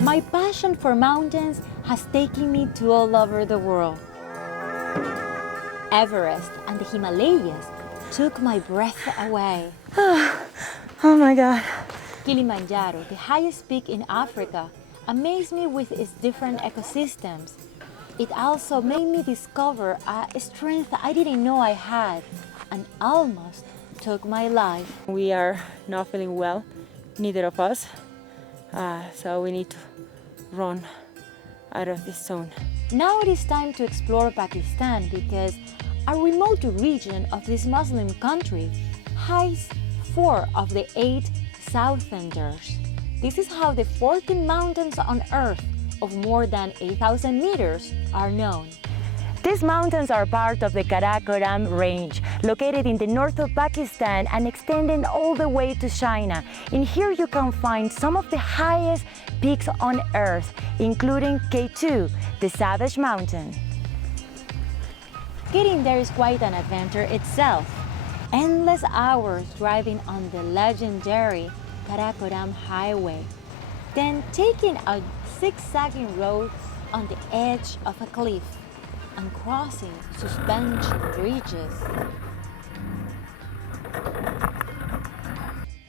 My passion for mountains has taken me to all over the world. Everest and the Himalayas took my breath away. Oh my God. Kilimanjaro, the highest peak in Africa, amazed me with its different ecosystems. It also made me discover a strength I didn't know I had and almost took my life. We are not feeling well, neither of us. So we need to run out of this zone. Now it is time to explore Pakistan because a remote region of this Muslim country hides 4 of the 8 Southerners. This is how the 14 mountains on Earth of more than 8,000 meters are known. These mountains are part of the Karakoram range, located in the north of Pakistan and extending all the way to China. In here you can find some of the highest peaks on Earth, including K2, the Savage Mountain. Getting there is quite an adventure itself. Endless hours driving on the legendary Karakoram Highway, then taking a zigzagging road on the edge of a cliff and crossing suspension bridges.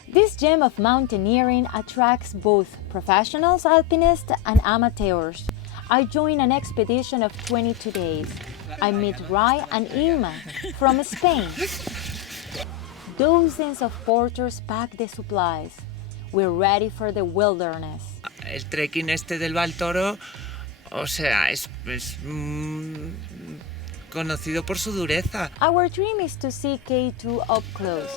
This gem of mountaineering attracts both professionals, alpinists, and amateurs. I joined an expedition of 22 days. I meet Rai and Inma from Spain. Dozens of porters pack the supplies. We're ready for the wilderness. El trekking este del Val Toro, o sea, es conocido por su dureza. Our dream is to see K2 up close.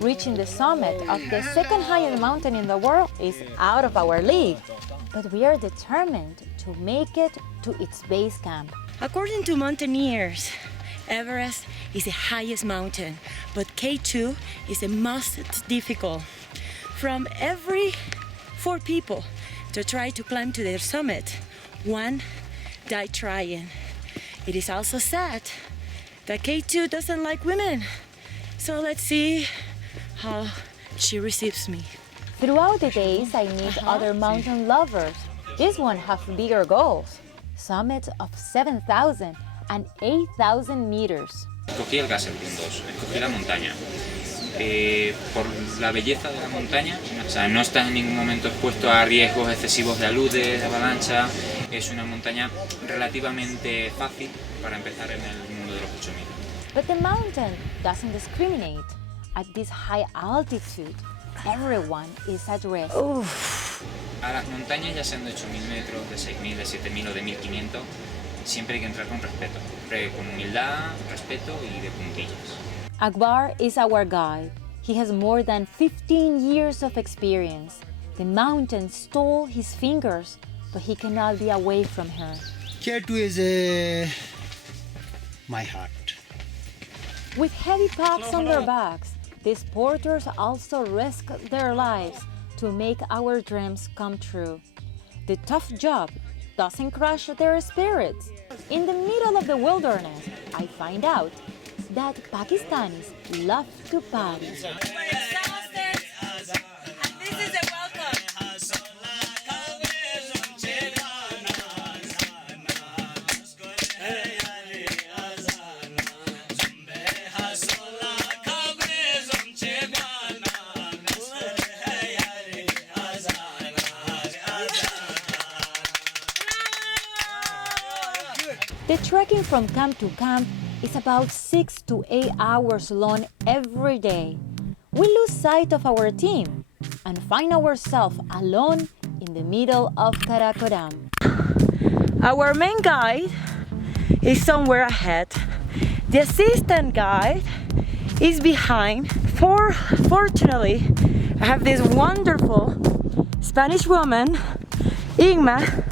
Reaching the summit of the second highest mountain in the world is out of our league, but we are determined to make it to its base camp. According to mountaineers, Everest is the highest mountain, but K2 is the most difficult. From every 4 people to try to climb to their summit, 1 died trying. It is also sad that K2 doesn't like women. So let's see how she receives me. Throughout the days, I meet other mountain lovers. This one have bigger goals. Summits of 7,000 and 8,000 meters. Escogí el Gasselton 2, escogí la montaña. Por la belleza de la montaña, o sea, no estás en ningún momento expuesto a riesgos excesivos de aludes, de avalancha. Es una montaña relativamente fácil para empezar en el mundo de los 8.000. But the mountain doesn't discriminate. At this high altitude, everyone is at risk. A las montañas, ya sean de 8.000 metros, de 6.000, de 7.000 o de 1.500, siempre hay que entrar con respeto, con humildad, respeto y de puntillas. Akbar is our guide. He has more than 15 years of experience. The mountain stole his fingers, but he cannot be away from her. K2 is my heart. With heavy packs on their backs, these porters also risk their lives to make our dreams come true. The tough job doesn't crush their spirits. In the middle of the wilderness, I find out that Pakistanis love to party. The trekking from camp to camp is about 6 to 8 hours long every day. We lose sight of our team and find ourselves alone in the middle of Karakoram. Our main guide is somewhere ahead. The assistant guide is behind. Fortunately, I have this wonderful Spanish woman, Inma,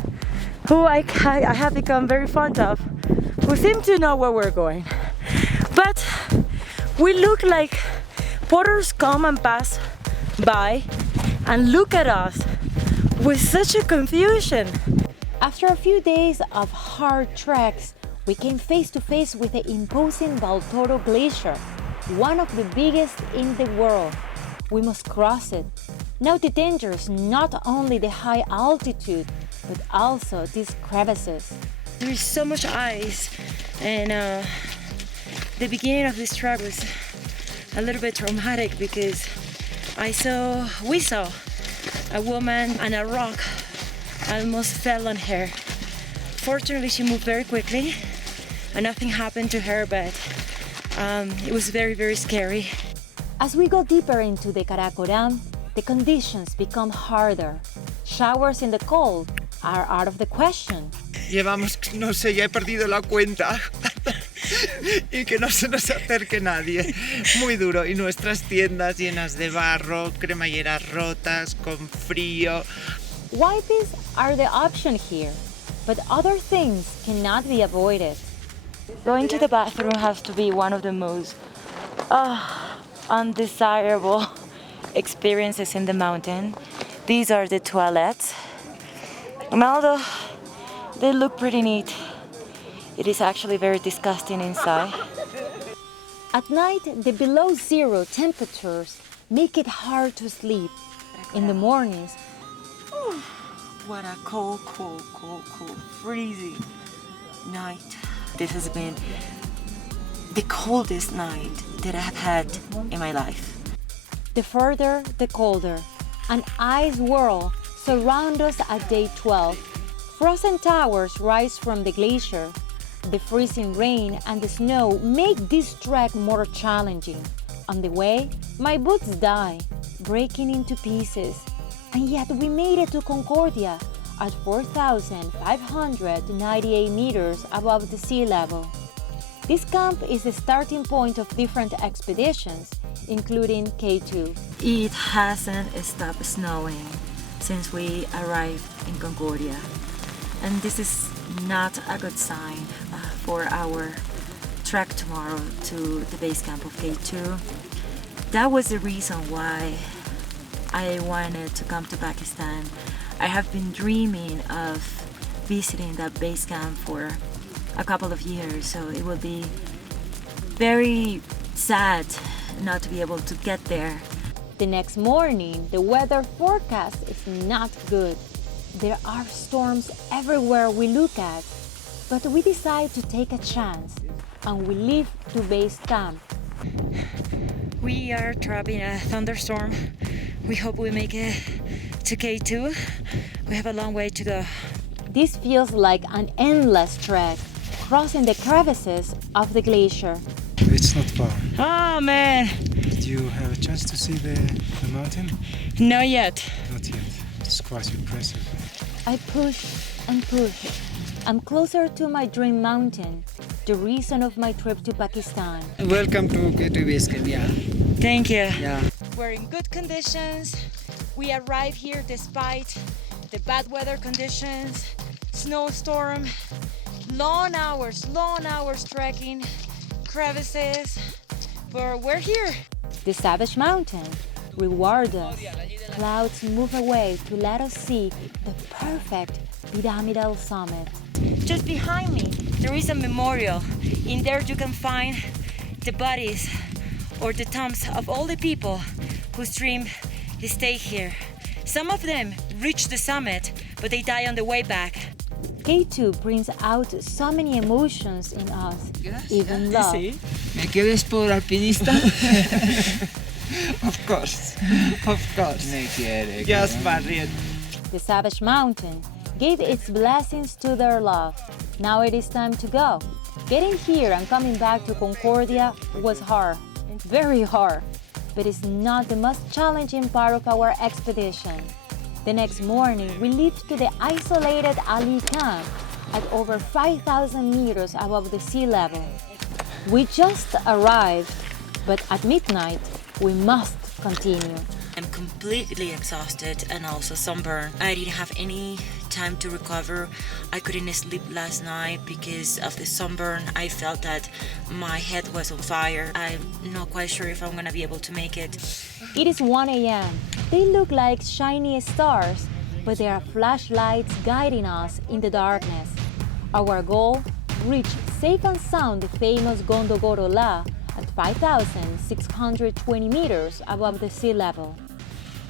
who I have become very fond of, who seem to know where we're going. But we look like porters come and pass by and look at us with such a confusion. After a few days of hard treks, we came face to face with the imposing Val Toro Glacier, one of the biggest in the world. We must cross it. Now the danger is not only the high altitude, but also these crevices. There is so much ice, and the beginning of this trek was a little bit traumatic because we saw a woman and a rock almost fell on her. Fortunately, she moved very quickly and nothing happened to her, but it was very, very scary. As we go deeper into the Karakoram, the conditions become harder. Showers in the cold are out of the question. Llevamos, no sé, ya he perdido la cuenta. Y que no se nos acerque nadie. Muy duro. Y nuestras tiendas llenas de barro, cremalleras rotas, con frío. Wipes are the option here, but other things cannot be avoided. Going to the bathroom has to be one of the most undesirable experiences in the mountain. These are the toilets. And although they look pretty neat, it is actually very disgusting inside. At night, the below zero temperatures make it hard to sleep. In the mornings, What a cold, freezing night. This has been the coldest night that I have had in my life. the further, the colder. An ice whirl surrounds us at day 12. Frozen towers rise from the glacier. The freezing rain and the snow make this trek more challenging. On the way, my boots die, breaking into pieces. And yet we made it to Concordia at 4,598 meters above the sea level. This camp is the starting point of different expeditions, including K2. It hasn't stopped snowing since we arrived in Concordia. And this is not a good sign for our trek tomorrow to the base camp of K2. That was the reason why I wanted to come to Pakistan. I have been dreaming of visiting that base camp for a couple of years, so it will be very sad not to be able to get there. The next morning, the weather forecast is not good. There are storms everywhere we look at, but we decide to take a chance and we leave to base camp. We are trapped in a thunderstorm. We hope we make it to K2. We have a long way to go. This feels like an endless trek, crossing the crevices of the glacier. It's not far. Oh man, Did you have a chance to see the mountain? not yet. Not yet. It's quite impressive. I push and push. I'm closer to my dream mountain, the reason of my trip to Pakistan. Welcome to K2 Base Camp. Yeah. Thank you. Yeah. We're in good conditions. We arrived here despite the bad weather conditions, snowstorm, long hours trekking, crevices, but we're here. The savage mountain rewards us. Clouds move away to let us see the perfect pyramidal summit. Just behind me, there is a memorial. In there you can find the bodies or the tombs of all the people whose dream is stay here. Some of them reach the summit, but they die on the way back. K2 brings out so many emotions in us, even love. ¿Me quedes por alpinista? Of course. Of course. Me quiere. Just barrier. The savage mountain gave its blessings to their love. Now it is time to go. Getting here and coming back to Concordia was hard, very hard, but it's not the most challenging part of our expedition. The next morning, we leave to the isolated Ali camp at over 5,000 meters above the sea level. We just arrived, but at midnight, we must continue. I'm completely exhausted and also sunburned. I didn't have any time to recover. I couldn't sleep last night because of the sunburn. I felt that my head was on fire. I'm not quite sure if I'm gonna be able to make it. It is 1 a.m. They look like shiny stars, but they are flashlights guiding us in the darkness. Our goal, reach safe and sound the famous Gondogoro La at 5,620 meters above the sea level.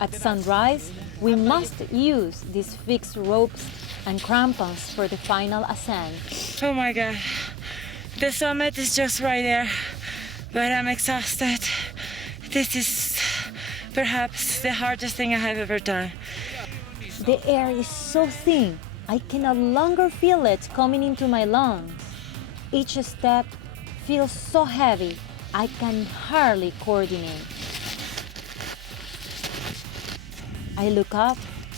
At sunrise, We must use these fixed ropes and crampons for the final ascent. Oh my god. The summit is just right there, but I'm exhausted. This is perhaps the hardest thing I have ever done. The air is so thin, I can no longer feel it coming into my lungs. Each step feels so heavy, I can hardly coordinate. I look up,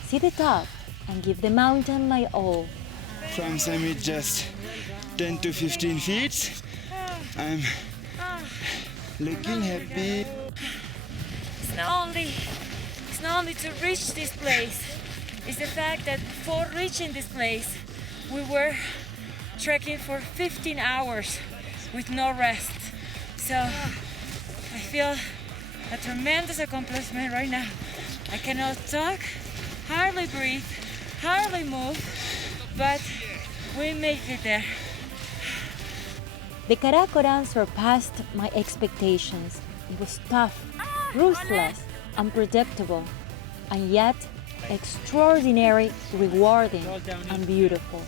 see the top, and give the mountain my all. From summit just 10 to 15 feet. I'm looking happy. It's not only to reach this place, it's the fact that before reaching this place, we were trekking for 15 hours with no rest. So I feel a tremendous accomplishment right now. I cannot talk, hardly breathe, hardly move, but we make it there. The Karakoram surpassed my expectations. It was tough, ruthless, unpredictable, and yet extraordinary, rewarding, and beautiful.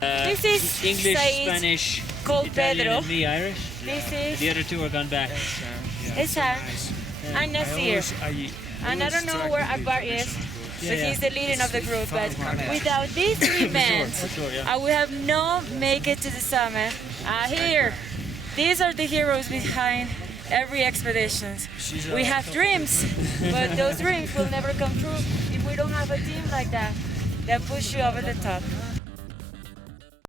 This is English, Said, Spanish, called Italian, Pedro. and me Irish. This is The other two are gone back. Esa and Nasir. And I don't know where Akbar is, so he's the leader of the group. But without these three men, I would have not make it to the summit. Here, these are the heroes behind every expedition. We have dreams, but those dreams will never come true if we don't have a team like that push you over the top.